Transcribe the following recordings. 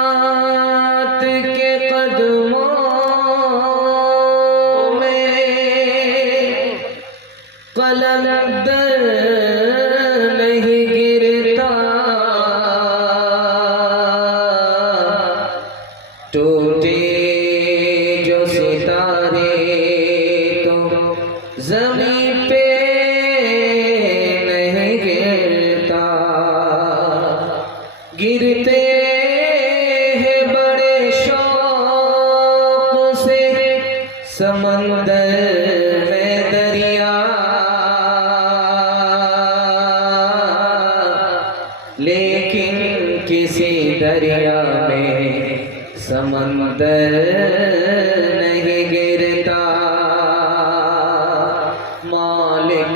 आदात के कदमों में कलंदर नहीं गिरता टूटे जो सितारे तो ज़मीन पे नहीं गिरता गिरते हैं बड़े शौक से समंदर में दरिया लेकिन किसी दरिया में समंदर नहीं गिरता मालिक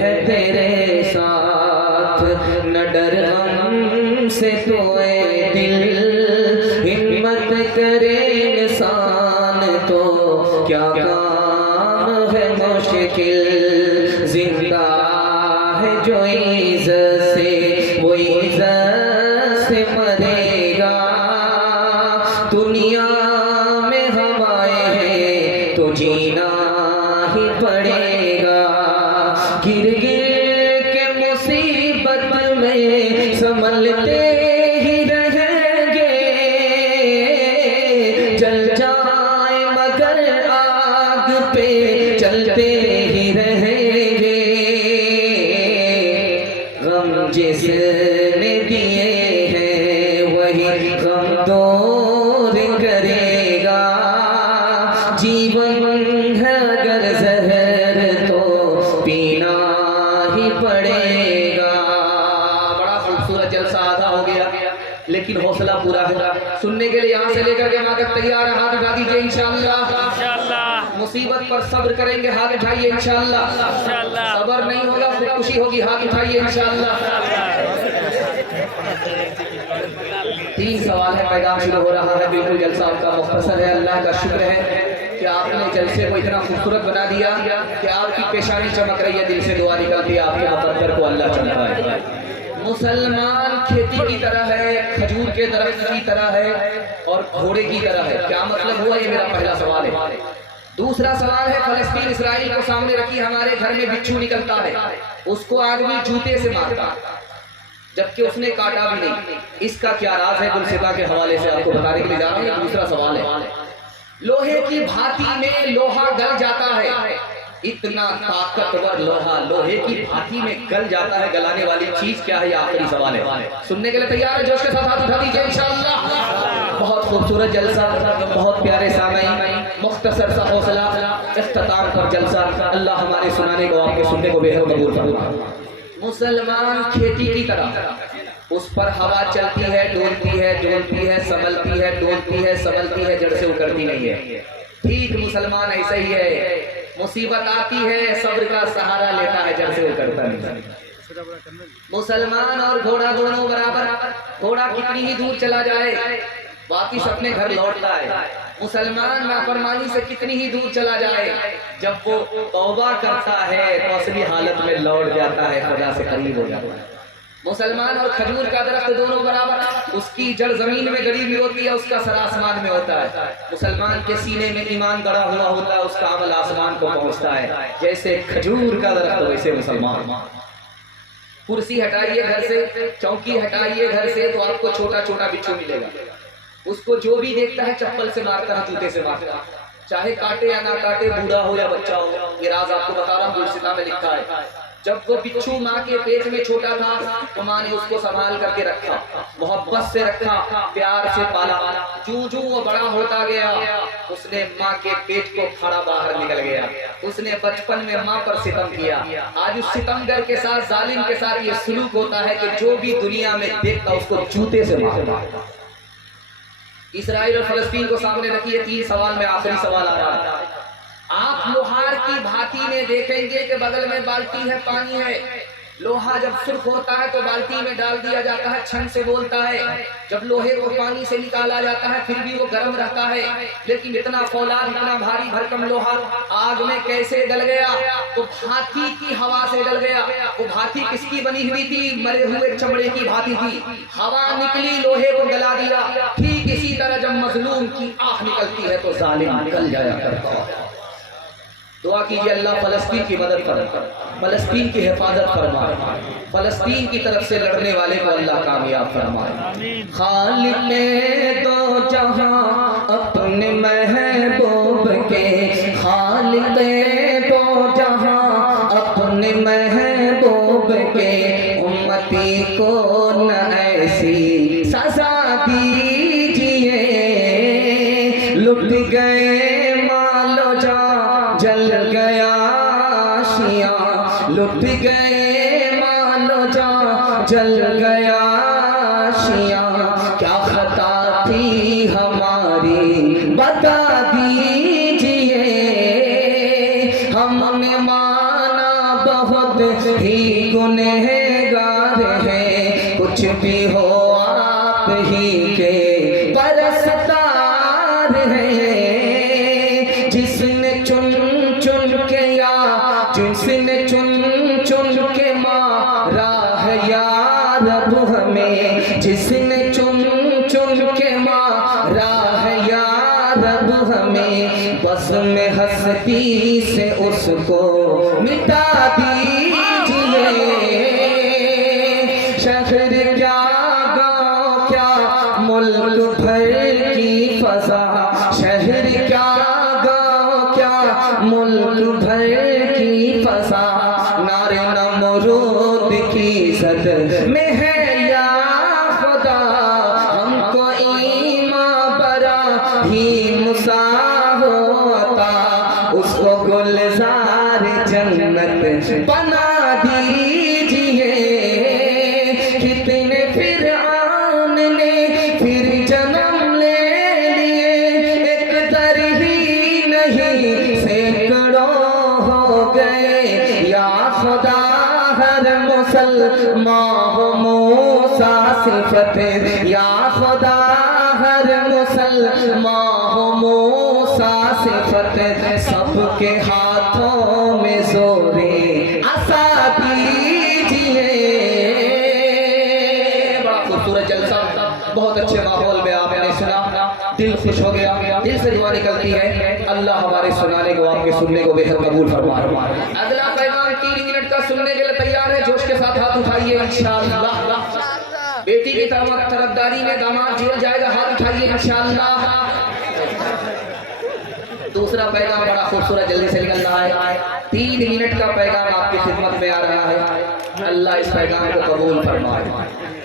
है तेरे साथ न डर से तो ए दिल हिम्मत करे इंसान तो क्या काम है मुश्किल जिंदा है जो इज्जत से वो इज्जत से मरेगा दुनिया में हम आए हैं तो जीना ही पड़ेगा गिर गिर के मुसीबत में संभलते ही रहेंगे जल जाए मगर आग पे चलते ही रहेंगे गम जिसने दिए हैं वही गम दूर करेगा जीवन है अगर जहर तो पीना ही पड़ेगा। बड़ा खूबसूरत जलसा आधा हो गया लेकिन हौसला पूरा है। सुनने के लिए यहाँ से लेकर के वहाँ तक तैयार है। हाथ उठा दीजिए इंशाअल्लाह। मुसीबत पर सब्र करेंगे हाथ उठाइए इंशाअल्लाह। सब्र नहीं होगा खुदकुशी होगी हाथ उठाइए इंशाअल्लाह। 3 सवाल है पैगाम शुरू हो रहा है। बिल्कुल जलसा आपका मुख्तसर है। अल्लाह का शुक्र है कि आपने जलसे को इतना खूबसूरत बना दिया कि आपकी पेशानी चमक रही है। दिल से दुआ निकलती है आपके मुकद्दर को अल्लाह चमकाए। मुसलमान खेती की तरह है खजूर के दरख्त की तरह है और घोड़े की तरह है। क्या मतलब हुआ ये मेरा पहला सवाल है। दूसरा सवाल है फलस्तीन इसराइल को सामने रखी हमारे घर में बिच्छू निकलता है उसको आदमी जूते से मारता जबकि उसने काटा भी नहीं। इसका क्या राज है गुलसिबा के हवाले से आपको बताने के लिए जा रहा हूं। दूसरा सवाल है लोहे की भाती में लोहा गल जाता है इतना ताकतवर लोहा लोहे की भाती में गल जाता है। गलाने वाली चीज क्या है ये आखिरी सवाल है। सुनने के लिए तैयार है जोश के साथ हाथ उठा दीजिए इंशाअल्लाह। बहुत खूबसूरत जलसा बहुत प्यारे सामईन मुख्तसर सा हौसला इख्तिताम पर जलसा। अल्लाह हमारे सुनाने को आपके सुनने को बेहद कबूल फरमाए। मुसलमान खेती की तरह उस पर हवा चलती है डोलती है डोलती है संभलती है डोलती है संभलती है जड़ से उतरती नहीं है। ठीक मुसलमान ऐसा ही है। मुसीबत आती है सब्र का सहारा लेता नहीं। मुसलमान और घोड़ा दोनों बराबर। घोड़ा कितनी ही दूर चला जाए वापिस अपने घर लौटता है। मुसलमान नाफरमानी से कितनी ही दूर चला जाए, जब वो तौबा करता है तो असली हालत में लौट जाता है, खुदा से करीब हो जाता है। मुसलमान और खजूर का दरख्त दोनों बराबर। उसकी जड़ जमीन में गड़ी हुई होती है, उसका सर आसमान में होता है। मुसलमान के सीने में ईमान गड़ा हुआ होता है, उसका अमल आसमान को पहुंचता है। जैसे खजूर का दरख्त वैसे मुसलमान। कुर्सी हटाइए घर से, चौकी हटाइए घर से, तो आपको छोटा छोटा बिच्छू मिलेगा। उसको जो भी देखता है चप्पल से मारता है, जूते से मारता है, चाहे काटे या ना काटे, बूढ़ा हो या बच्चा हो। ये राज आपको बता रहा हूँ, गुलसिता में लिखा है। जब वो बिच्छू माँ के पेट में छोटा था तो माँ ने उसको संभाल करके रखा, मोहब्बत से रखा, प्यार से पाला। जू वो बड़ा होता गया, उसने माँ के पेट को फाड़ा, बाहर निकल गया। उसने बचपन में माँ पर सितम किया। आज उस सितमगर के साथ, जालिम के साथ ये सलूक होता है कि जो भी दुनिया में देखता उसको जूते से मारता। इसराइल और फलस्तीन को सामने रखिए। 3 सवाल में आखिरी सवाल आ रहा है। आप लोहार की भांति में देखेंगे कि बगल में बाल्टी है, पानी है। लोहा जब सुर्ख होता है तो बाल्टी में डाल दिया जाता है, छन से बोलता है। जब लोहे को पानी से निकाला जाता है फिर भी वो गर्म रहता है। लेकिन इतना फौलाद, इतना भारी भरकम लोहा आग में कैसे गल गया? तो भाती की हवा से गल गया। वो भाती किसकी बनी हुई थी? मरे हुए चमड़े की भाती थी। हवा निकली, लोहे को गला दिया। ठीक इसी तरह जब मजलूम की आह निकलती है तो जालिम निकल जाया करता है। दुआ कीजिए अल्लाह फलस्तीन की मदद कर, फलस्तीन की हिफाजत फरमाए, फलस्तीन की तरफ से लड़ने वाले को अल्लाह कामयाब फरमाए। खालिक ने दो जहां अपने महबूब के, खालिक ने दो जहां अपने महबूब के, उम्मती को न ऐसी सजा दीजिए। लुट गए मालो जा जल गया शिया, लुट गए मालो जा जल गया शिया। क्या खता थी हमारी बता दीजिए। हमने माना बहुत ही गुनहगार है, कुछ भी हो आप ही के परस्तार है। जिसने चुन चुन के या जिसने चुन चुन के मारा है या रब हमें, जिसने चुन चुन के मारा है या रब हमें, बस में हस्ती से उसको मिटा दीजिए। शहर क्या गाँव क्या मुल्क भर की फजा, शहर क्या मुल्क भर की फसा, नारे नमरूद की सद में है या खुदा। हमको ईमान बरा ही मुसा होता, उसको गुलजार जन्नत बना दीजिए। कितने फिरआन ने फिर जन्म ले लिए, एक दर ही नहीं या खुदा। हर मुसलमान हो मूसा सिफत, या खुदा हर मुसलमान हो मूसा सिफत। सबके हाथों में जोरे असा दीजिए। बड़ा खूबसूरत जलसा, बहुत अच्छे माहौल में आपने सुना, दिल खुश हो गया, दिल से दुआ निकलती है। अल्लाह हमारे सुनाने को, आपके सुनने को बेहद कबूल फरमाए। अगला पैगाम 3 मिनट का सुनने के लिए तैयार है? जोश के साथ हाथ उठाइए इंशाअल्लाह। बेटी की तरफदारी में दामाद जेल जाएगा, हाथ उठाइए इंशाअल्लाह। दूसरा पैगाम बड़ा खूबसूरत, जल्दी से निकल रहा है। 3 मिनट का पैगाम आपकी खिदमत में आ रहा है। अल्लाह इस पैगाम को कबूल फरमाए।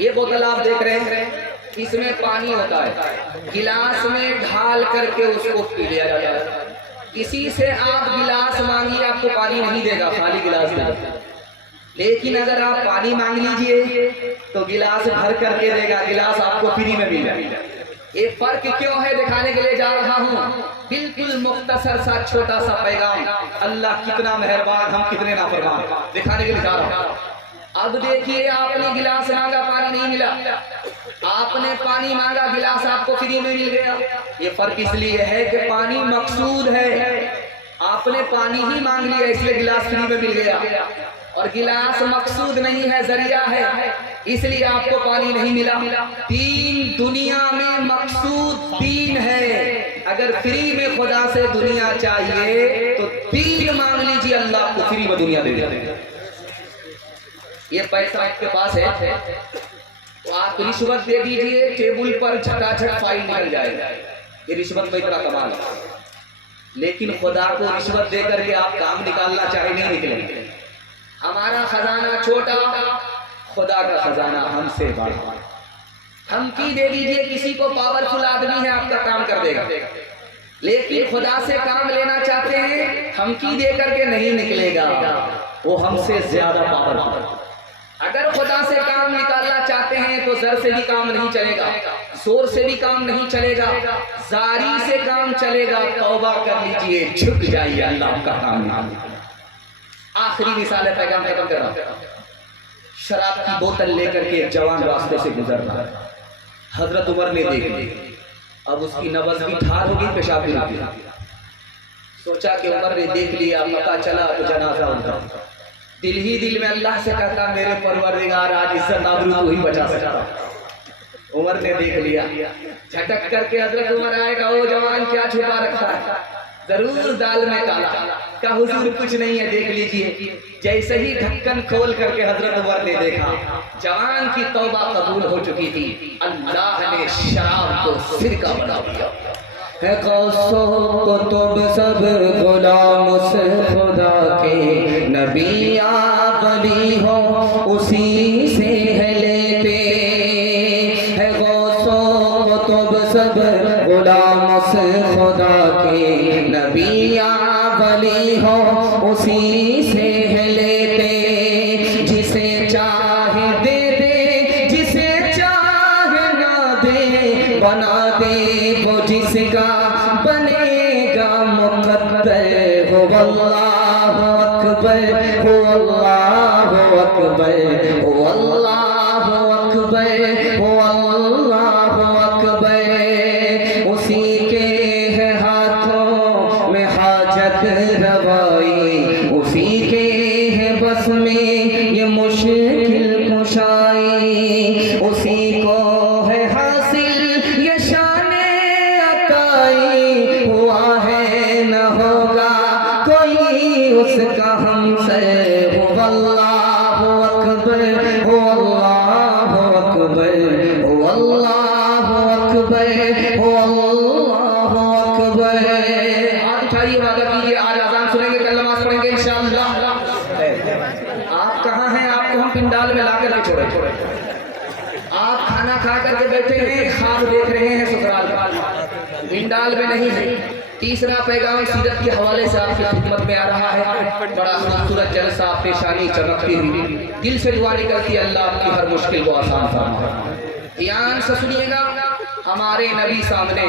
ये बोतल आप देख रहे हैं, इसमें पानी होता है, गिलास में ढाल करके उसको पी लिया जाता है। किसी से आप गिलास मांगिए, आपको पानी नहीं देगा, खाली गिलास देगा। लेकिन अगर आप पानी मांग लीजिए तो गिलास भर करके देगा, गिलास आपको फ्री में मिल जाएगा। ये फर्क क्यों है दिखाने के लिए जा रहा हूँ। बिल्कुल मुख्तसर सा छोटा सा पैगाम, अल्लाह कितना मेहरबान, हम कितने नाफरमान, दिखाने के लिए जा रहा हूँ। अब देखिए, आपने गिलास मांगा, पानी नहीं मिला, आपने पानी मांगा, गिलास आपको फ्री में मिल गया। ये फर्क इसलिए है कि पानी मकसूद है, आपने पानी ही मांग लिया इसलिए गिलास फ्री में मिल गया, और गिलास मकसूद नहीं है, जरिया है, इसलिए आपको पानी नहीं मिला। तीन दुनिया में मकसूद तीन है। अगर फ्री में खुदा से दुनिया चाहिए तो तीन मांग लीजिए, अल्लाह आपको फ्री में दुनिया दे देगा। ये पैसा आपके पास है तो आप रिश्वत दे दीजिए, टेबल पर झटाझट फाइल निकल जाएगा। ये रिश्वत में इतना कमाल है, लेकिन खुदा को रिश्वत दे करके आप काम निकालना चाहे नहीं निकलेंगे। हमारा खजाना छोटा, खुदा का खजाना हमसे बड़ा। धमकी दे दीजिए, किसी को पावरफुल आदमी है आपका काम कर देगा, लेकिन खुदा से काम लेना चाहते हैं, धमकी दे करके नहीं निकलेगा, वो हमसे ज्यादा पावरफुल। अगर खुदा से काम निकालना चाहते हैं तो जर से भी काम नहीं चलेगा, जोर से भी काम नहीं चलेगा, जारी से काम चलेगा। तौबा कर लीजिए, झुक जाइए, अल्लाह का काम नहीं। आखिरी मिसाल है, पैगाम खत्म कर रहा हूं। शराब की बोतल लेकर के एक जवान रास्ते से गुजर रहा है, हजरत उमर ने देख ली, अब उसकी नब्ज भी ठार हो गई, पेशाब भी रुक गया। सोचा कि उमर ने देख लिया, पता चला तो जनाजा उनका। दिल ही दिल में अल्लाह से कहता, मेरे परवरदिगार आज इज्जत आबरू तू ही बचा सकता। उमर ने देख लिया, झटक करके हजरत उमर आएगा, ओ जवान क्या छुपा रखा है? जरूर दाल में काला का, हुजूर कुछ नहीं है, देख लीजिए। जैसे ही ढक्कन खोल करके हजरत उमर ने देखा, जवान की तौबा कबूल हो चुकी थी, अल्लाह ने शराब को सिरका बना दिया। है कौसो कुतुब सब गुलाम से खुदा के, नबी आप वली हो उसी से है लेते। है कौसो कुतुब सब गुलाम से खुदा के, नबी आप वली हो उसी से है लेते। जिसे चाहे दे दे, जिसे चाहे ना दे बना दे, वो जिसका बनेगा मुकद्दर। हो अल्लाहु अकबर, हो अल्लाहु अकबर, हो अल्लाहु अकबर, हो अल्लाहु अकबर। उसी के है हाथों में हाजत रवाई, उसी के है बस में ये मुश्किल कुशाई, उसी को है हासिल ये शाने अताई। हुआ है न होगा कोई उसका हमसे। हो अल्लाहु अकबर, हो अल्लाहु अकबर, हो अल्लाहु अकबर, हो अल्लाहु अकबर। हाथ उठाइए, वादा कीजिए, आज अज़ान सुनेंगे, कल नमाज पढ़ेंगे इंशाअल्लाह। आप कहाँ हैं? आपको हम पिंडाल में ला करके छोड़े। आप खाना खा करके बैठे हैं, ख्वाब देख रहे हैं ससुराल का, पिंडाल में नहीं है। तीसरा पैगाम सीरत के हवाले से आपकी खिदमत में आ रहा है। बड़ा खूबसूरत जलसा, पेशानी चमकती हुई, दिल से दुआ निकलती, अल्लाह आपकी हर मुश्किल को आसान फरमाए। ध्यान से सुनिएगा, हमारे नबी सामने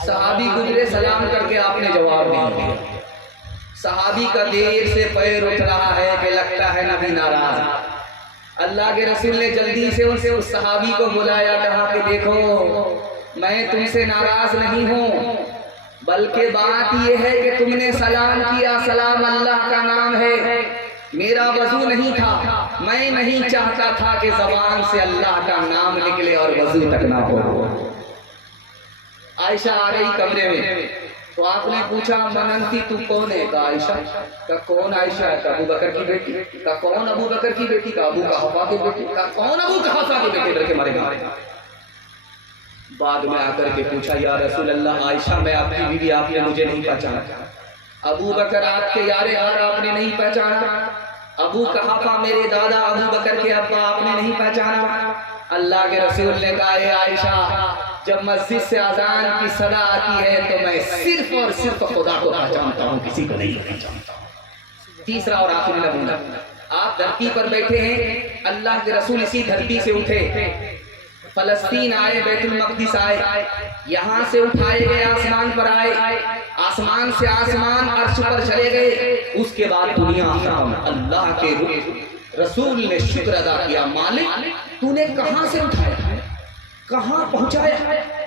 सहाबी गुजरे, सलाम करके आपने जवाब नहीं दिया। सहाबी का देर से पैर उठ रहा है कि लगता है नबी नाराज। अल्लाह के रसूल ने जल्दी से उस सहाबी को बुलाया, कहा कि देखो मैं तुमसे नाराज नहीं हूँ, बल्कि बात यह है कि तुमने सलाम किया, सलाम अल्लाह का नाम है, मेरा वजू नहीं था, मैं नहीं चाहता था कि जबान से अल्लाह का नाम निकले और वजू तक ना हो। आयशा आ गई कमरे में, तो आपने पूछा मनंती तू कौन है? का आयशा का कौन? आयशा है का अबू बकर की बेटी का कौन? अबू बकर की बेटी का अबू कहाफा की बेटी का कौन? अबू कहाफा की बेटी। डर के मारे बाद में आकर के पूछा, या रसूल अल्लाह, आयशा मैं आपकी बीवी, आपने मुझे नहीं पहचाना। अबू बकर आपके यारे यार, आपने नहीं पहचाना। अबू कहाफा मेरे दादा अबू बकर के अब्बा, आपने नहीं पहचाना। अल्लाह के रसूल ने कहा, आयशा जब मस्जिद से अजान की सदा आती है तो मैं सिर्फ और सिर्फ खुदा को पहचानता हूँ, किसी को नहीं पहचानता। तीसरा और आखिरी नमूना, आप धरती पर बैठे हैं, अल्लाह के रसूल इसी धरती से उठे, फलस्तीन आए, बैतुल मक़दिस आए, यहाँ से उठाए गए आसमान पर आए, आसमान से आसमान अर्श पर चले गए, उसके बाद दुनिया खत्म। अल्लाह के रसूल ने शुक्र अदा किया, मालिक तूने कहां से उठाया, कहां पहुंचाया,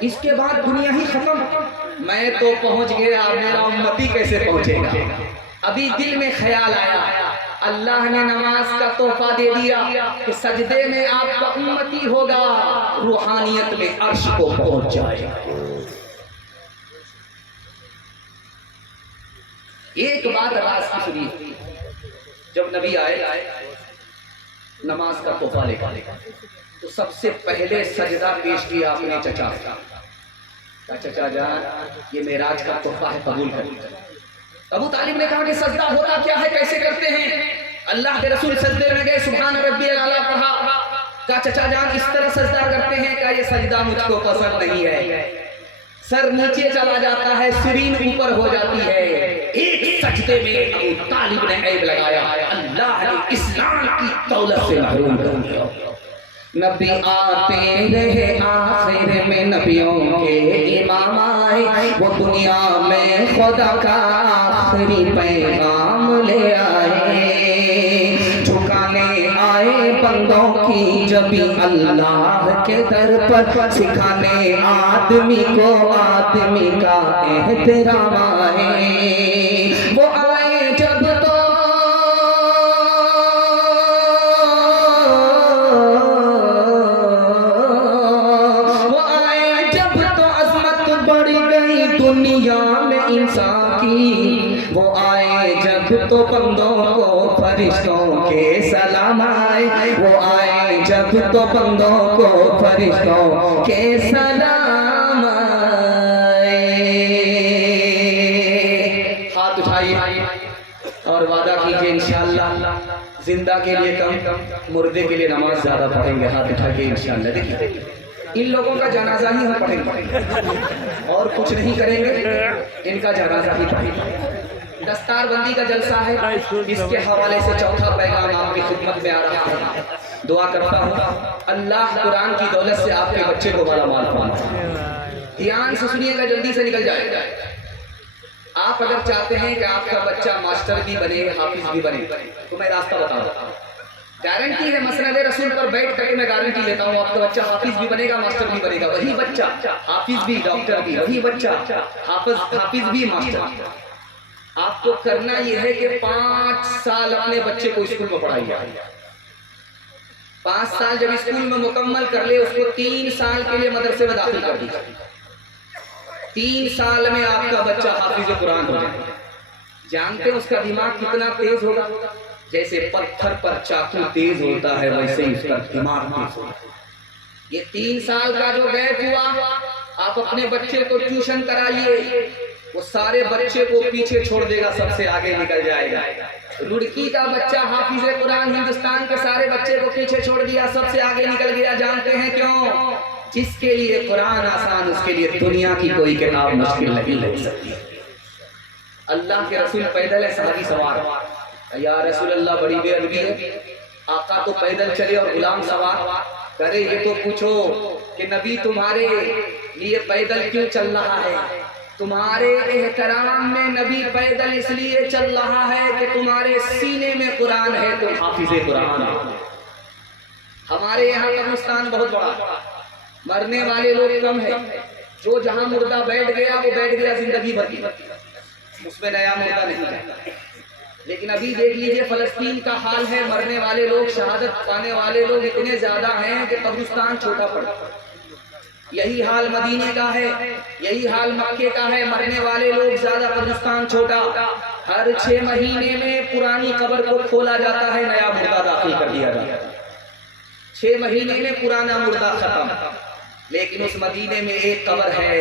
इसके बाद दुनिया ही खत्म, मैं तो पहुंच गया, मेरा उम्मती कैसे पहुंचेगा। अभी दिल में ख्याल आया, अल्लाह ने नमाज का तोहफा दे दिया कि सजदे में आपका उम्मती होगा, रूहानियत में अर्श को पहुंच जाएगा। एक बात राज की सुनी, जब नबी आए नमाज का तोहफा लेकर, तो सबसे पहले सजदा पेश किया अपने चचा का, चचा जान ये मेराज का तोहफा है, कबूल कर। अबू तालिब ने कहा कि सजदा होता क्या है, कैसे करते हैं। अल्लाह के रसूल सजदे में गए, सुभान रब्बियल आला पढ़ा, का चचा जान इस तरह सजदा करते हैं, का ये सजदा मुझको पसंद नहीं है, सर नीचे चला जाता है, सिरीन ऊपर हो जाती है। एक सजदे में अबू तालिब ने ऐब लगाया, अल्लाह ने इस्लाम की दौलत से महरूम कर दिया। नबी आते रहे, आखिर में नबियों के इमाम आए, वो दुनिया में खुदा का आखिरी पैगाम ले आए, झुकाने आए बंदों की जबी अल्लाह के दर पर, सिखाने आदमी को आदमी का एहतराम आए। वो आए जब तो दुनिया में इंसान की, वो आए जब तो बंदों को फरिश्तों के सलाम आए, वो आए जब तो बंदों को फरिश्तों के सलाम आए। हाथ उठाइए और वादा कीजिए इंशाअल्लाह जिंदा के लिए कम, मुर्दे के लिए नमाज ज्यादा पढ़ेंगे। हाथ उठाइए इंशाअल्लाह। देखिए इन लोगों का जनाजा ही हम पढ़ेंगे और कुछ नहीं करेंगे, इनका जनाजा ही पढ़ेंगे। दस्तारबंदी का जलसा है, इसके हवाले से चौथा पैगाम आपकी खिदमत में आ रहा है। दुआ करता हूँ अल्लाह कुरान की दौलत से आपके बच्चे को बड़ा माल पाए। ध्यान से सुनिएगा, जल्दी से निकल जाएगा। आप अगर चाहते हैं कि आपका बच्चा मास्टर भी बने, हाफिज भी बने, तो मैं रास्ता बता रहा हूँ। गारंटी है, मसनद रसूल पर बैठ करके मैं गारंटी लेता हूँ, आपका बच्चा हाफिज भी बनेगा, मास्टर भी बनेगा। वही बच्चा हाफिज भी, डॉक्टर भी, वही बच्चा हाफिज भी, मास्टर। आपको करना यह है कि 5 साल अपने बच्चे को स्कूल में पढ़ाइए। 5 साल जब स्कूल में मुकम्मल कर ले, उसको 3 साल के लिए मदरसे में दाखिल कर दीजिए। 3 साल में आपका बच्चा हाफिज कुरान हो जाएगा। जानते हैं उसका दिमाग कितना तेज होगा? जैसे पत्थर पर चाकू तेज होता है, वैसे ही उसका दिमाग तेज होता है। ये 3 साल का जो गैप हुआ, आप अपने बच्चे को ट्यूशन कराइए, वो सारे बच्चे को पीछे छोड़ देगा, सबसे आगे निकल जाएगा। रुड़की का बच्चा हाफिज कुरान हिंदुस्तान के सारे बच्चे को पीछे छोड़ दिया, सबसे आगे निकल गया। जानते हैं क्यों? जिसके लिए कुरान आसान, उसके लिए दुनिया की कोई किताब मुश्किल नहीं लग सकती। अल्लाह के रसूल पैदल है, सहाबी सवार। या रसूल अल्लाह बड़ी बेअदबी है, आका तो पैदल चले और गुलाम सवार करे। ये तो पूछो कि नबी तुम्हारे लिए पैदल क्यों चल रहा है? तुम्हारे एहतराम में नबी पैदल इसलिए चल रहा है कि तुम्हारे सीने में कुरान है, तो हाफिज कुरान। हमारे यहाँ कब्रिस्तान बहुत बड़ा, मरने वाले लोग कम है। जो जहाँ मुर्दा बैठ गया वो बैठ गया जिंदगी भर की, उसमें नया मुर्दा नहीं है। लेकिन अभी देख लीजिए फलस्तीन का हाल है, मरने वाले लोग, शहादत पाने वाले लोग इतने ज्यादा हैं कि कब्रिस्तान छोटा पड़ा। यही हाल मदीने का है, यही हाल मक्के का है, मरने वाले लोग ज्यादा, कब्रिस्तान छोटा। हर 6 महीने में पुरानी कब्र को खोला जाता है, नया मुर्दा दाखिल कर दिया जाता है। 6 महीने में पुराना मुर्दा खत्म। लेकिन उस मदीने में एक कब्र है,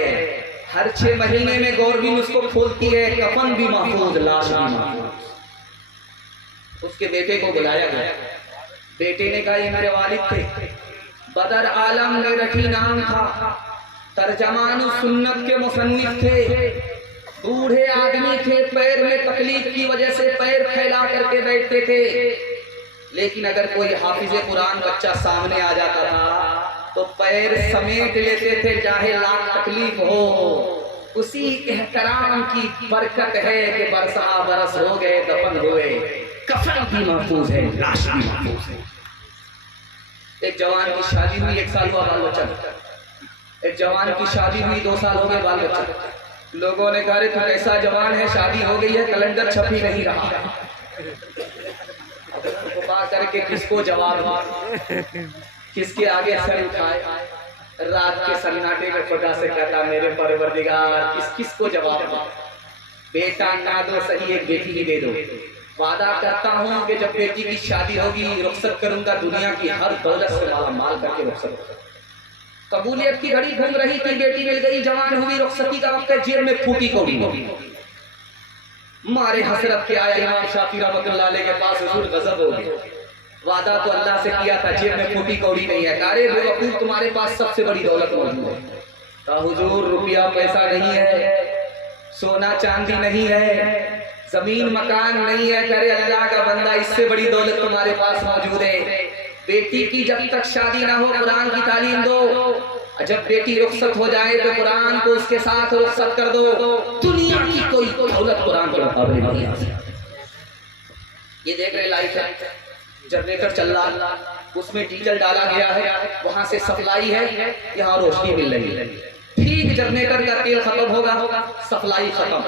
हर 6 महीने में गवर्नमेंट उसको खोलती है, कफन भी महफूज, लाश भी महफूज। उसके बेटे को बुलाया गया। बेटे ने कहा ये मेरे वालिद थे, बदर आलम ने रखी नाम था, तर्जमान सुन्नत के मुसन्निफ थे, बूढ़े आदमी थे, पैर में तकलीफ की वजह से पैर फैला करके बैठते थे। लेकिन अगर कोई हाफिज कुरान बच्चा सामने आ जाता था तो पैर समेट लेते थे, चाहे लाख तकलीफ हो। उसी एहतराम की बरकत है कि बरसा बरस हो गए, दफन हुए, कफन भी महफूज है, लाश भी महफूज है। एक जवान की शादी हुई, 1 साल हुआ, बाल बच्चा। एक जवान की शादी हुई, 2 साल हो गए, बाल बच्चा। लोगों ने कहा, तू कैसा जवान है, शादी हो गई है, कैलेंडर छप ही नहीं रहा। पा करके किसको जवाब, किसके आगे सर उठाए। रात के सन्नाटे में खुदा से कहता, मेरे परवरदिगार किसको जवाब दूं। बेटा ना दो सही, एक बेटी ही दे दो। वादा करता हूँ कि जब बेटी की शादी होगी रुखसत करूंगा, दुनिया की हर दौलत से माला माल करके रुखसत करूंगा। कबूलियत की घड़ी घूम रही थी, बेटी मिल गई, जवान हुई, रुखसती का वक्त, जेब में फूटी कौड़ी मारे हसरत के आया इमाम शाफी रहमतुल्लाह अलैह के पास, हुजूर गजब हो गया, वादा तो अल्लाह से किया था, जेब में फूटी कौड़ी नहीं है। अरे बेवकूफ, तुम्हारे पास सबसे बड़ी दौलत मौजूद है। कहा हुजूर रुपया पैसा नहीं है, सोना चांदी नहीं है, जमीन मकान नहीं है। करे अल्लाह का बंदा, इससे बड़ी दौलत तुम्हारे पास मौजूद है। बेटी की जब तक शादी ना हो कुरान की तालीम दो, जब बेटी रुखसत हो जाए तो कुरान को उसके साथ रुखसत कर दो। दुनिया की कोई दौलत कुरान के मुकाबले नहीं आ सकती। ये देख रहे लाइट है, जनरेटर चल रहा, उसमें डीजल डाला गया है, वहां से सप्लाई है, यहाँ रोशनी मिल रही है। ठीक जनरेटर का तेल खत्म होगा, सप्लाई खत्म,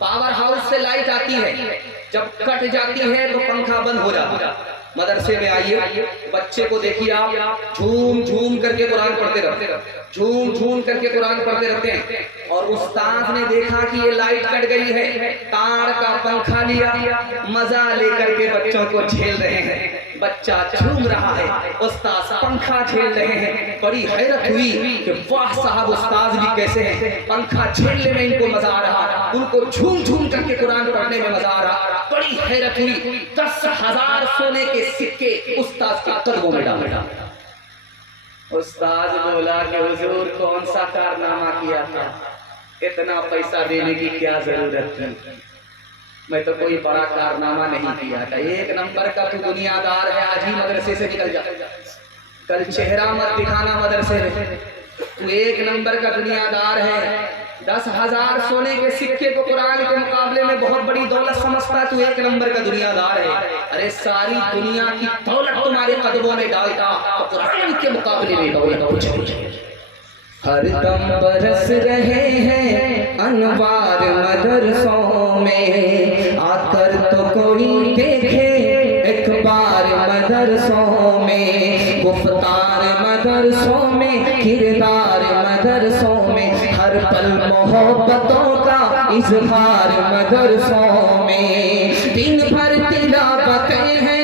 पावर हाउस से लाइट आती है, जब कट जाती है तो पंखा बंद हो जाता है। मदरसे में आइए, बच्चे को देखिए आप, झूम झूम करके कुरान पढ़ते रहते, झूम झूम करके कुरान पढ़ते रहते हैं। और उस्ताद ने देखा कि ये लाइट कट गई है, तार का पंखा लिया, मजा लेकर के बच्चों को झेल रहे हैं। बच्चा झूम रहा है, उस्ताद पंखा झेल रहे हैं। बड़ी हैरत हुई कि वाह साहब, उस्ताद भी कैसे हैं, पंखा झेलने में इनको मजा आ रहा, उनको झूम झूम करके कुरान पढ़ने में मजा आ रहा। बड़ी हैरत हुई, 10,000 सोने के सिक्के उस्ताद के कदमों में डाला। उस्ताद बोला कि हुजूर कौन सा कारनामा किया था, इतना पैसा देने की क्या जरूरत थी, मैं तो कोई बड़ा कारनामा नहीं किया था। 1 नंबर का तू दुनियादार है, आज ही मदरसे से निकल जा, कल चेहरा मत दिखाना मदरसे में, तू 1 नंबर का दुनियादार है। 10,000 सोने के सिक्के को कुरान के मुकाबले में बहुत बड़ी दौलत समझता है, तू 1 नंबर का दुनियादार है। अरे सारी दुनिया की दौलत तुम्हारे कदमों में डालता, तो कुरान के मुकाबले में दौलत कुछ नहीं। हर दम बरस रहे हैं अनवार मदरसों में, आकर तो कोई देखे एक बार मदरसों में। गुफ्तार मदरसों में, किरदार मदरसों में, हर पल मोहब्बतों का इज़हार मदरसों में। दिन भर तिलावतें हैं,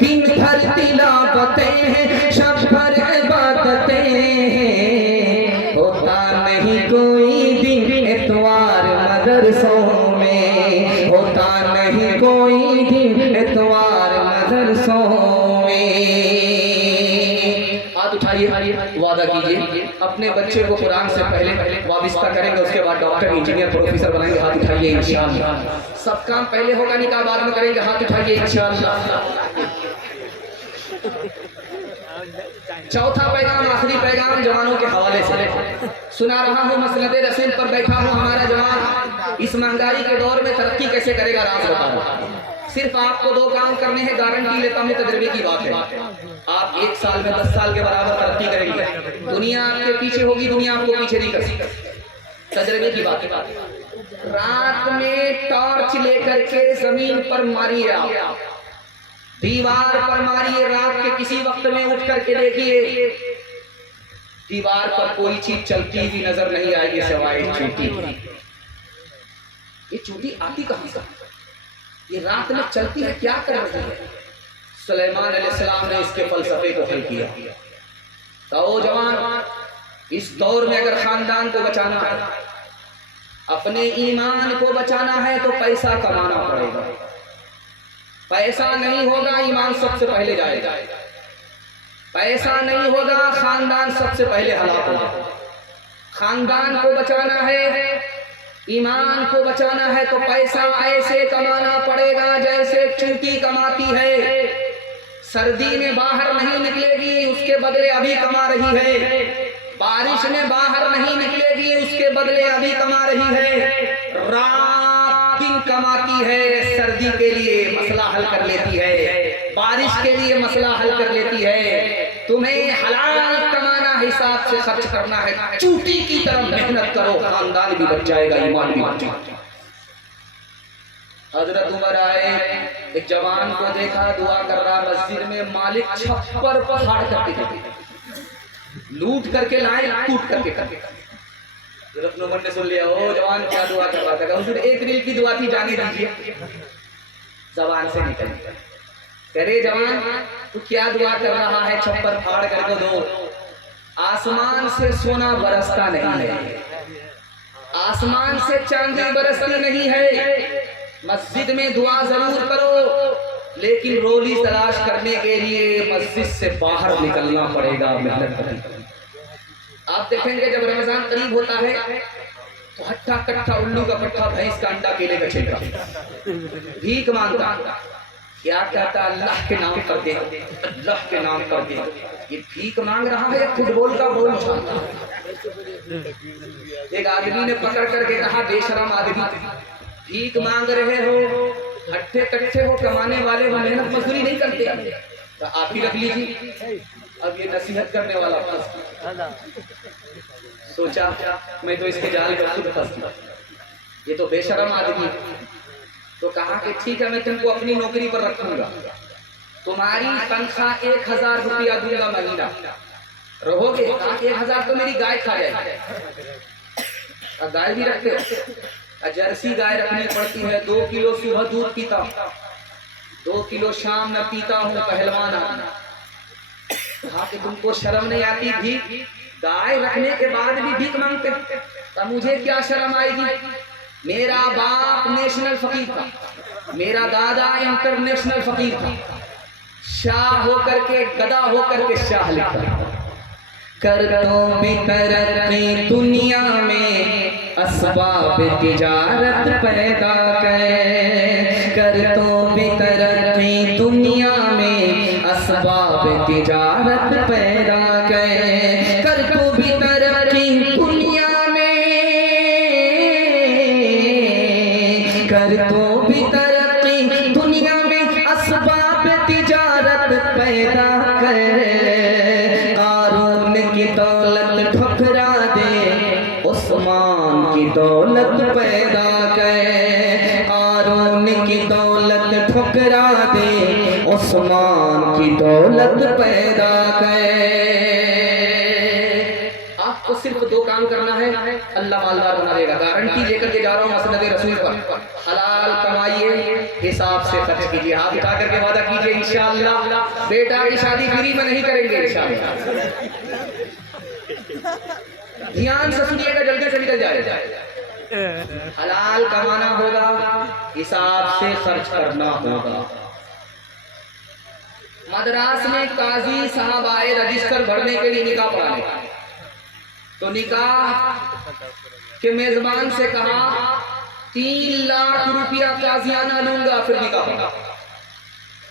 दिन भर तिलावतें हैं, शब भर इबादतें हैं। होता नहीं कोई दिन इतवार मदरसों में, होता नहीं कोई दिन इतवार मदरसों में। हाथ उठाइए, वादा कीजिए अपने बच्चे को कुरान से पहले वाबिस्ता करेंगे, उसके बाद डॉक्टर, इंजीनियर, प्रोफेसर बनाएंगे। हाथ उठाइए इंशाअल्लाह। सब काम पहले होगा, निकाह बाद में करेंगे। हाथ उठाइए इंशाअल्लाह। चौथा पैगाम, आखिरी पैगाम जवानों के हवाले से सुना रहा हूँ। मसनद रसूल पर बैठा हूँ। हमारा जवान इस महंगाई के दौर में तरक्की कैसे करेगा, राज बताओ। सिर्फ आपको 2 काम करने हैं, गारंटी लेता हूँ, तजर्बे की बात है। आप 1 साल में 10 साल के बराबर तरक्की करेंगे। दुनिया आपके पीछे होगी, दुनिया आपको पीछे नहीं कर सकती। तजर्बे की बात है। रात में टॉर्च लेकर के जमीन पर मारिए, आप दीवार पर मारिए, रात के किसी वक्त में उठ करके देखिए, दीवार पर कोई चीज चलती हुई नजर नहीं आएगी सिवाय चींटी। ये चींटी आती कहां से, ये रात में चलती है, क्या कर रही है। सुलेमान अलैहिस्सलाम ने इसके फलसफे को हल किया। तो जवान, इस दौर में अगर खानदान को बचाना है, अपने ईमान को बचाना है, तो पैसा कमाना पड़ेगा। पैसा नहीं होगा, ईमान सबसे पहले जाएगा। पैसा नहीं होगा, खानदान सबसे पहले हलाक होगा। खानदान को बचाना है, ईमान को बचाना है, तो पैसा ऐसे कमाना पड़ेगा जैसे चींटी कमाती है। सर्दी में बाहर नहीं निकलेगी, उसके बदले अभी कमा रही है। बारिश में बाहर नहीं निकलेगी, उसके बदले अभी कमा रही है, रात दिन कमाती है, सर्दी के लिए मसला हल कर लेती है, बारिश के लिए मसला हल कर लेती है। तुम्हें हलाल कमाना, हिसाब से खर्च करना है, चूटी की तरह मेहनत करो, खानदान भी बच जाएगा, ईमान भी बच जाएगा। हजरत उमर आए, एक जवान को देखा दुआ कर रहा मस्जिद में, मालिक छप्पर फाड़ करके लूट करके लाए, टूट करके हजरत उमर ने सुन लिया, ओ जवान क्या दुआ कर रहा था, हुजूर एक दिल की दुआ थी, जाने दीजिए। जबान से निकल, करे जवान तू क्या दुआ कर रहा है, छप्पर फाड़ करके दो। आसमान से सोना बरसता नहीं है, आसमान से चांदी बरसती नहीं है। मस्जिद में दुआ जरूर करो, लेकिन रोली तलाश करने के लिए मस्जिद से बाहर निकलना पड़ेगा, मेहनत करनी। आप देखेंगे जब रमजान करीब होता है तो हट्टा कट्ठा उल्लू का पट्टा, भैंस का अंडा, केले का छिलका, भीख मांगता, क्या कहता, अल्लाह के नाम कर दे, अल्लाह के नाम कर दे। ये भीख मांग रहा है या फुटबॉल का बॉल उछालता है? एक आदमी ने पकड़ करके कहा, बेशरम आदमी, भीख मांग रहे हो, हट्टे कट्ठे हो, कमाने वाले हो, मेहनत मजदूरी नहीं करते, तो आप ही रख लीजिए। अब ये नसीहत करने वाला फंस, सोचा मैं तो इसके जाल में खुद फंस गया, ये तो बेशरम आदमी। तो कहा कि ठीक है, मैं तुमको अपनी नौकरी पर रखूंगा, तुम्हारी तनख्वाह 1000 रुपया दूंगा महीना, रहोगे? 1000 तो मेरी गाय खा जाएगी। गाय भी रखते हो? जर्सी गाय रखनी पड़ती है, 2 किलो सुबह दूध पीता हूँ, 2 किलो शाम में पीता हूँ, पहलवान आदमी। कहा कि तुमको शर्म नहीं आती, भीख गाय रखने के बाद भी भीख मांगते, तो मुझे क्या शर्म आएगी? मेरा बाप नेशनल फकीर था, मेरा दादा इंटरनेशनल फकीर था, शाह होकर के, गदा होकर के शाह लिखता, कर दो तरक्की दुनिया में, असबाब तिजारत पैदा कर दो तरक्की दुनिया में, असबाब तिजारत पैदा कर दो तरक्की दुनिया में, कर दो तरक्की दुनिया में, असबाब तिजारत पैदा कर। कारून की दौलत ठुकरा दे, उस्मान की दौलत पैदा कर। कारून की दौलत ठुकरा दे, उस्मान की दौलत पैदा कर। आपको सिर्फ 2 काम करना है, अल्लाह मालदार बना देगा। गारंटी लेकर के जा रहा हूँ मसनद रसूल पर, हलाल कमाइए, हिसाब से खर्च कीजिए, हाथ उठा करके वादा कीजिए इंशाअल्लाह बेटा की शादी फ्री में नहीं करेंगे इंशाअल्लाह। ध्यान से सुनिएगा, जल्दी से निकल जाए। हलाल कमाना होगा, हिसाब से खर्च करना होगा। मद्रास में काजी साहब आए रजिस्टर भरने के लिए निकाह पढ़ाने, तो निकाह के मेजबान से कहा 3 लाख रुपया काजियाना लूंगा, फिर निकाह पढ़ा।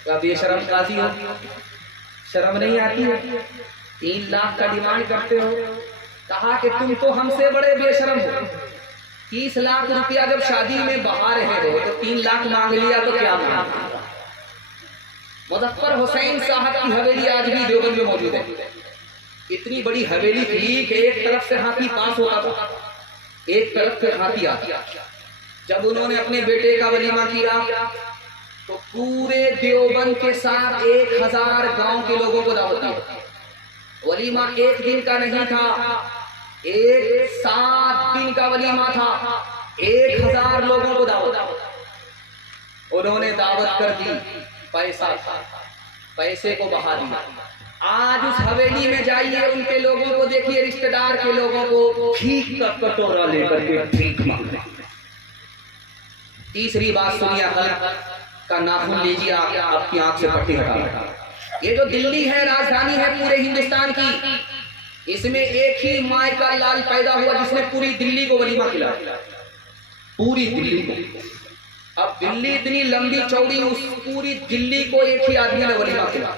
क्या बेशरम काजी हो, शर्म नहीं आती है? 3 लाख का डिमांड करते हो। कहा कि तुम तो हमसे बड़े बेशरम हो, 30 लाख रुपया जब शादी में बहा रहे हो तो 3 लाख मांग लिया तो क्या मांगा? मुजफ्फर हुसैन साहब की हवेली आज भी देवबंद में मौजूद है। इतनी बड़ी हवेली थी कि एक तरफ से हाथी पास होता था, एक तरफ से हाथी आता। जब उन्होंने अपने बेटे का वलीमा किया तो पूरे देवबंद के साथ 1000 गांव के लोगों को दावत दी। वलीमा 1 दिन का नहीं था, 7 दिन का वलीमा था, 1000 लोगों को दावत। उन्होंने दावत कर दी, पैसा था, पैसे को बहा दिया। आज उस हवेली में जाइए, उनके लोगों को देखिए, रिश्तेदार के लोगों को भीख का कटोरा लेकर के भीख मांगते। तीसरी बात सुनिए, अकल का नाखून लीजिए, आपकी आंख से पट्टी हटा। ये जो दिल्ली है, राजधानी है पूरे हिंदुस्तान की, इसमें एक ही माय का लाल पैदा हुआ जिसने पूरी दिल्ली को वलीमा खिलाया, पूरी दिल्ली को। अब दिल्ली इतनी लंबी चौड़ी, उस पूरी दिल्ली को एक ही आदमी ने वलीमा खिलाया।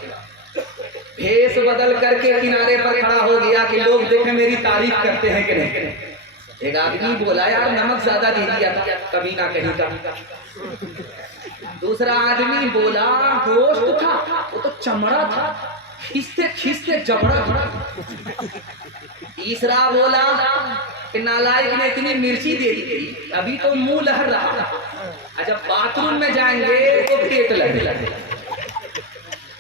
भेष बदल करके किनारे पर खड़ा हो गया कि लोग देखें मेरी तारीफ करते हैं कि नहीं। एक आदमी बोला यार नमक ज्यादा दे दिया था, कभी ना कहीं का। दूसरा आदमी बोला गोश्त था, वो तो चमड़ा था, खींचते खींचते जबड़ा था। तीसरा बोला कि नालायक ने इतनी मिर्ची दे दी, अभी तो मुंह लहर रहा, जब बाथरूम में जाएंगे तो पेट लगे।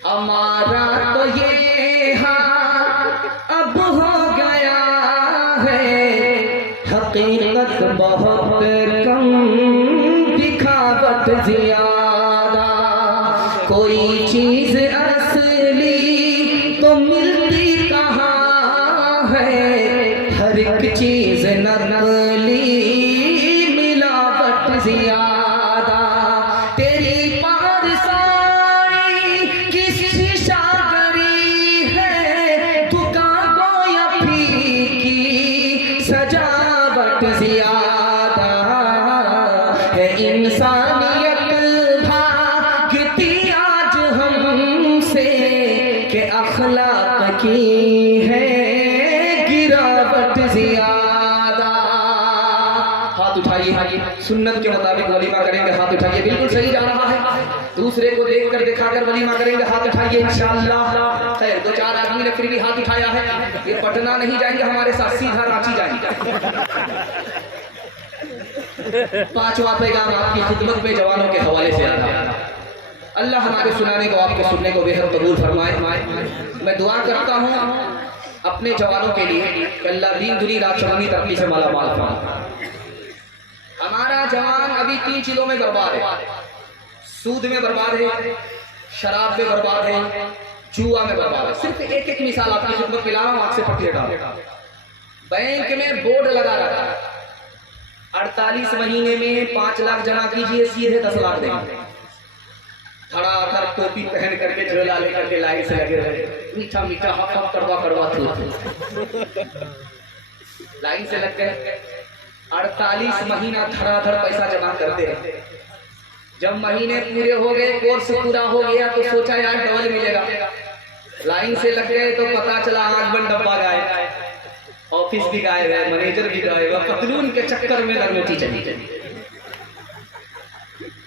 हमारा तो ये हाल अब हो गया है, हकीकत बहुत कम दिखावट ज्यादा, कोई चीज असली तो मिलती कहाँ है, हर एक चीज नकली मिलावट ज्यादा। तेरी पारसाई किस शीशा गरी है, दुकान को या फीकी सजावट ज्यादा है। इंसानियत भागती आज हमसे के अखलाक की है गिरावट ज्यादा। हाथ उठाइए, सुन्नत के मुताबिक वलीमा करेंगे, हाथ उठाइए, बिल्कुल सही जा रहा है। दूसरे को देखकर दिखाकर वलीमा करेंगे, हाथ उठाइए इंशाअल्लाह। खैर 2-4 आदमी ने फिर भी हाथ उठाया है, ये पटना नहीं जाएंगे हमारे साथ, सीधा रांची जाएंगे। 5वां पैगाम आपकी खिदमत में जवानों के हवाले से आता है। अल्लाह हमारे सुनाने को आपके सुनने को बेहद कबूल फरमाए। मैं दुआ करता हूँ अपने जवानों के लिए कि अल्लाह दीन दुनी रात चमनी तरक्की से माला माल फरमाए। हमारा जवान अभी 3 चीजों में बर्बाद है, सूद में बर्बाद है, शराब में बर्बाद है, जुआ में बर्बाद है। सिर्फ एक मिसाल आपकी खिदमत में ला रहा हूं, आपसे पट्टी हटा। बैंक में बोर्ड लगा रहा है 48 महीने में 5 लाख जमा कीजिए, सीधे 10 लाख देंगे। धड़ाधड़ टोपी पहन करके झोला लेकर के लाइन से लगे रहे, मीठा मीठा हक हक कड़वा लाइन से लग गए। 48 महीना धड़ाधड़ पैसा जमा करते हैं। जब महीने पूरे हो गए, कोर्स पूरा हो गया तो सोचा यार डबल मिलेगा, लाइन से लग गए तो पता चला आग बन डब्बा गायब, ऑफिस भी गायब है, मैनेजर भी गायब है, पतलून के चक्कर में लंगोटी चली।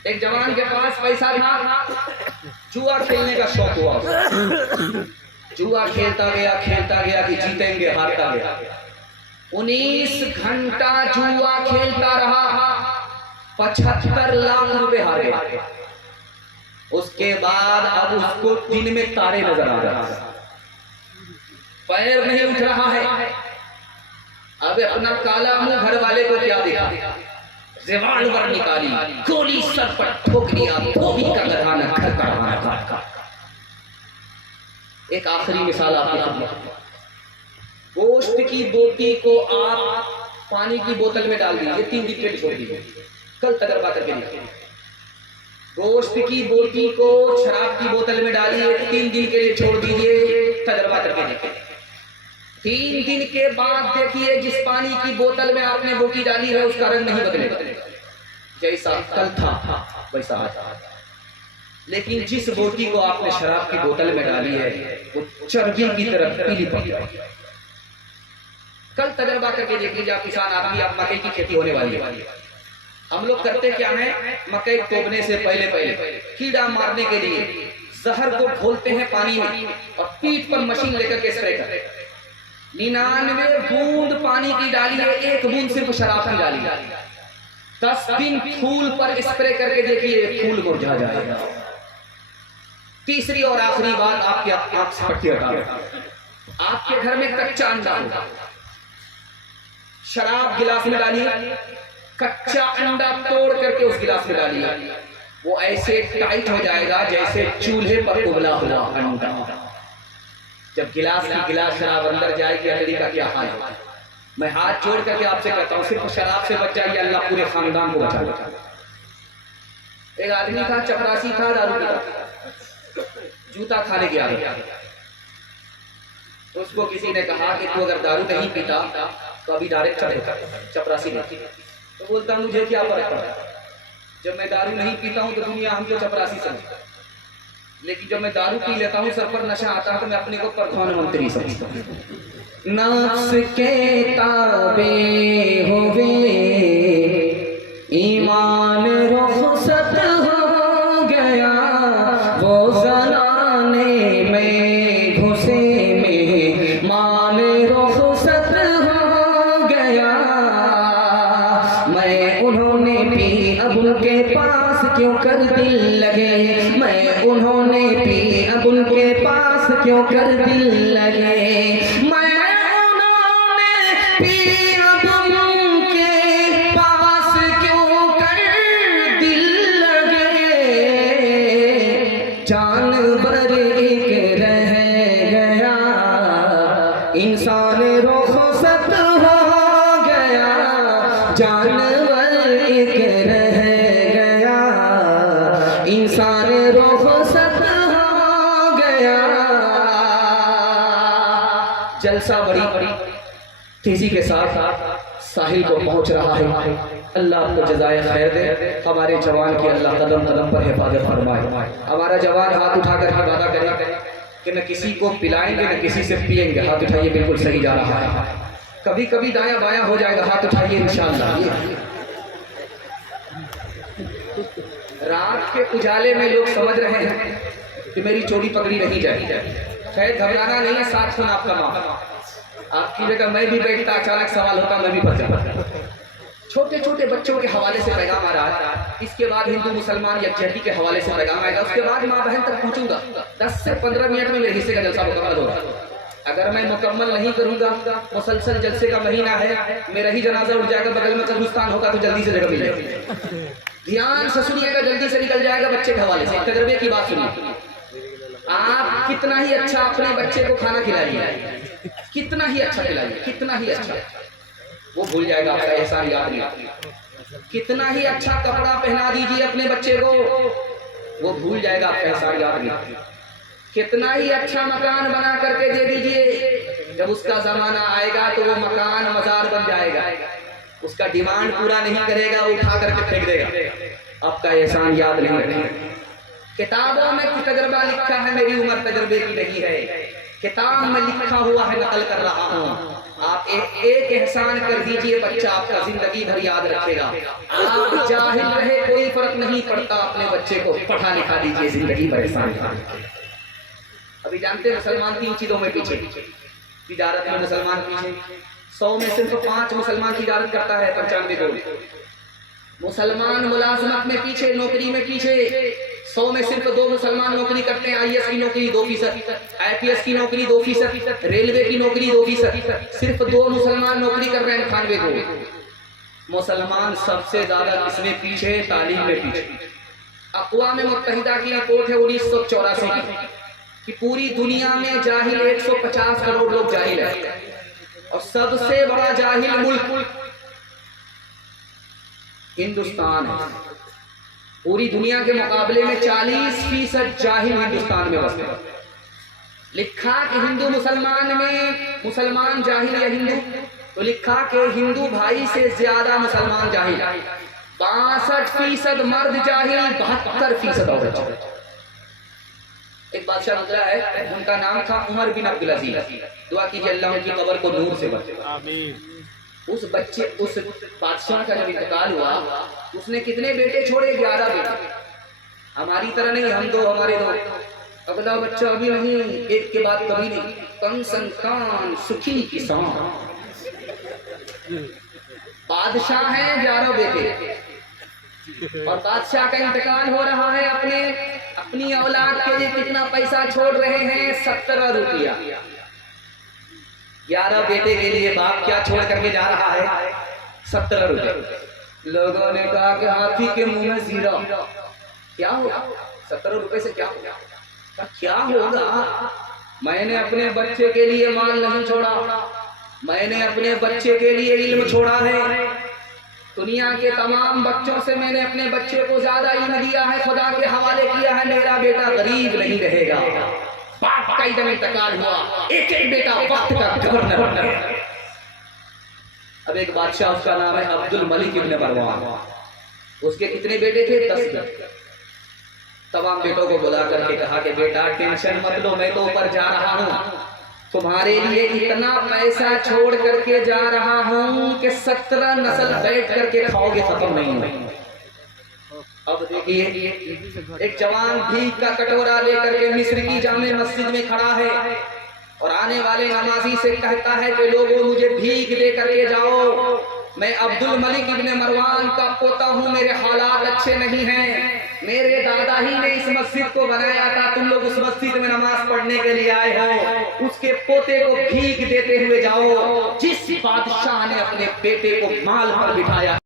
एक जवान के पास पैसा था, जुआ खेलने का शौक हुआ, जुआ खेलता गया कि जीतेंगे, हारता गया। 19 घंटा जुआ खेलता रहा, 75 लाख रुपए हारे। उसके बाद अब उसको दिन में तारे नजर आ रहा है, पैर नहीं उठ रहा है। अब अपना काला मुंह घर वाले को क्या देखा, रिवॉल्वर निकाली, गोली सर पर ठोक दिया, धोबी का गधा न घर का बहाना। एक आखिरी मिसाल आपके सामने, गोश्त की बोटी को आप पानी की बोतल में डाल दीजिए, 3 दिन के लिए छोड़ दीजिए, कल तजर्बा करके देखिए। गोश्त की बोटी को शराब की बोतल में डालिए, 3 दिन के लिए छोड़ दीजिए, तजर्बा करके देखिए। 3 दिन के बाद देखिए जिस पानी की बोतल में आपने बोटी डाली है उसका रंग नहीं बदलेगा, जैसा कल था वैसा आज। लेकिन जिस बोटी को आपने शराब की बोतल में डाली है वो चर्बी की तरफ पीली पड़ जाएगी। कल तजर्बा करके देख लीजिए, आप किसान आदमी, आप मकई की खेती होने वाली है। हम लोग करते क्या है, मकई तोड़ने से पहले कीड़ा मारने के लिए जहर को घोलते हैं पानी में और पीठ पर मशीन लेकर के स्प्रे करते हैं। 99 बूंद पानी की डाली है, 1 बूंद सिर्फ शराब की डाली है। 10 दिन फूल पर स्प्रे करके देखिए, फूल मुरझा जाएगा। तीसरी और आखिरी बात, आपके आंख से पट्टी हटा, आपके घर में कच्चा अंडा होगा, शराब गिलास में डाली, कच्चा अंडा तोड़ करके उस गिलास में डाली, वो ऐसे टाइट हो जाएगा जैसे चूल्हे पर उबला हुआ अंडा। जब गिलास शराब अंदर जाएगी, अगली का क्या हाल है। मैं हाथ जोड़ करके आपसे कहता हूँ, सिर्फ शराब से बच जाइए, अल्लाह पूरे खानदान को बचा। एक आदमी था, चपरासी था, दारू पीता, जूता खाने गया। उसको किसी ने कहा कि तू अगर दारू नहीं पीता तो अभी डायरेक्ट चढ़ेगा, चपरासी नहीं। तो बोलता मुझे क्या फर्क पड़ा, जब मैं दारू नहीं पीता हूँ तो दुनिया हमको चपरासी समझती। लेकिन जब मैं दारू पी लेता हूँ, सर पर नशा आता है, तो मैं अपने को प्रधानमंत्री समझता हूँ। नफ्स के ताबे हुए ईमान रुखसत हो गया, वो ज़नाने में घुसे में मान रुखसत हो गया। मैं उन्होंने पी अब उनके पास क्यों कर दिल लगे, मैं उन्होंने पी अब उनके पास क्यों कर दिल लगे, मैं उन्होंने पी अब उनके पास क्यों कर दिल लगे। जानवर एक रह गया, इंसान रुखसत हो गया, जानवर एक रह गया, इंसान रुखसत हो गया। जलसा बड़ी बड़ी तेजी के साथ साहिल को पहुंच रहा है। अल्लाह आपको जज़ाए खैर दे। हमारे जवान की अल्लाह कदम कदम पर हिफाजत फरमाए। हमारा जवान हाथ उठाकर के वादा करे कि न किसी को पिलाएंगे न किसी से पिएंगे। हाथ उठाइए, बिल्कुल सही जा रहा है। कभी कभी दाया बाया हो जाएगा, हाथ उठाइए इंशाअल्लाह। रात के उजाले में लोग समझ रहे हैं कि मेरी चोरी पकड़ी नहीं जाएगी। खैर घबराना नहीं है, साथ सुन आपका माँ। आपकी जगह मैं भी बैठता, अचानक सवाल होता, मैं भी फंस जाता। छोटे छोटे बच्चों के हवाले से पैगाम आ रहा है। इसके बाद हिंदू मुसलमान यकजहती के हवाले से पैगाम आएगा। उसके बाद माँ बहन तक पहुंचूंगा। 10 से 15 मिनट में मेरे हिस्से का जलसा मुकम्मल होगा। अगर मैं मुकम्मल नहीं करूंगा, मुसलसल जलसे का महीना है, मेरा ही जनाजा उठ जाएगा, बगल में कब्रिस्तान होगा तो जल्दी से जगह मिल जाएगी। ध्यान से सुनिएगा, जल्दी से निकल जाएगा बच्चे के हवाले से। तजर्बे की बात सुनिए। आप कितना ही अच्छा अपने बच्चे को खाना खिलाइए, कितना ही अच्छा खिलाइए, कितना ही अच्छा, वो भूल जाएगा आपका एहसान याद नहीं। कितना ही अच्छा कपड़ा पहना दीजिए अपने बच्चे को, वो भूल जाएगा आपका एहसान याद नहीं। कितना ही अच्छा मकान बना करके दे दीजिए, जब उसका जमाना आएगा तो वो मकान मजार बन जाएगा। उसका डिमांड पूरा नहीं करेगा, उठा करके फेंक देगा। आपका एहसान याद नहीं रखेगा। किताबों में तजर्बा लिखा है, मेरी उम्र तजर्बे की नहीं है। किताब में लिखा हुआ है, नकल कर रहा हूँ। आप एक एहसान कर दीजिए, बच्चा आपका जिंदगी भर याद रखेगा। आप जाहिल रहे कोई फर्क नहीं पड़ता, अपने बच्चे को पढ़ा लिखा दीजिए, जिंदगी भर एहसान। अभी जानते हैं मुसलमान 3 चीजों में पीछे। तिजारत में मुसलमान पीछे, 100 में सिर्फ 5 मुसलमान तिजारत करता है, 95 लोग। मुसलमान मुलाजमत में पीछे, नौकरी में पीछे, 100 में सिर्फ 2 मुसलमान नौकरी करते हैं। IAS की नौकरी 2%, IPS की नौकरी 2%, रेलवे की नौकरी 2%। सिर्फ 2 मुसलमान नौकरी कर रहे हैं 98 को। मुसलमान सबसे ज्यादा किसमें पीछे? तालीम में पीछे। अक़वाम मुत्तहिदा की रिपोर्ट है 1984 की कि पूरी दुनिया में जाहिल 150 करोड़ लोग जाहिल है, और सबसे बड़ा जाहिल मुल्क हिंदुस्तान है। पूरी दुनिया के मुकाबले में 40% जाहिल हिंदुस्तान में बसते हैं। लिखा कि हिंदू मुसलमान में मुसलमान जाहिल या हिंदू, तो लिखा कि हिंदू भाई से ज्यादा मुसलमान जाहिल। 62% मर्द जाहिल, 72% औरत। एक बादशाह गुजरा है, उनका नाम था उमर बिन अब्दुल अजीज। दुआ कीजिए अल्लाह उनकी कब्र को नूर से भरे। उस बादशाह का जब इंतकाल हुआ, उसने कितने बेटे छोड़े? 11 बेटे। हमारी तरह नहीं, हम 2 हमारे 2, अगला बच्चा अभी नहीं, एक के बाद कभी नहीं। कम संतान सुखी किसान। बादशाह हैं, 11 बेटे, और बादशाह का इंतकाल हो रहा है। अपनी औलाद के लिए कितना पैसा छोड़ रहे हैं? 17 रुपया। 11 बेटे के लिए बाप क्या छोड़ करके जा रहा है? 17 रुपये। लोगों ने कहा कि हाथी के मुंह में जीरा। क्या होगा 17 रुपए से? क्या होगा? क्या होगा? मैंने अपने बच्चे के लिए माल नहीं छोड़ा, मैंने अपने बच्चे के लिए इल्म छोड़ा है। दुनिया के तमाम बच्चों से मैंने अपने बच्चे को ज्यादा इल्म दिया है, खुदा के हवाले किया है। मेरा बेटा गरीब नहीं रहेगा। बाप का इधर इंतकाल हुआ, एक बेटा वक्त का गवर्नर। अब एक बादशाह, उसका नाम है अब्दुल मलिक इब्न मरवान। उसके कितने बेटे थे? 10 बेटे। तमाम बेटों को बुला करके कहा कि बेटा टेंशन मत लो, मैं तो ऊपर जा रहा हूँ, तुम्हारे लिए इतना पैसा छोड़ करके जा रहा हूँ कि 17 नस्ल बैठ करके खाओगे, खत्म नहीं होगी। अब देखिए एक जवान भीख का कटोरा लेकर के मिस्र की जामे मस्जिद में खड़ा है और आने वाले नमाजी से कहता है कि लोगों मुझे भीख दे करके जाओ, मैं अब्दुल मलिक इब्ने मरवान का पोता हूँ, मेरे हालात अच्छे नहीं हैं, मेरे दादा ही ने इस मस्जिद को बनाया था, तुम लोग उस मस्जिद में नमाज पढ़ने के लिए आए हो, उसके पोते को भीख देते हुए जाओ। जिस बादशाह ने अपने बेटे को माल पर बिठाया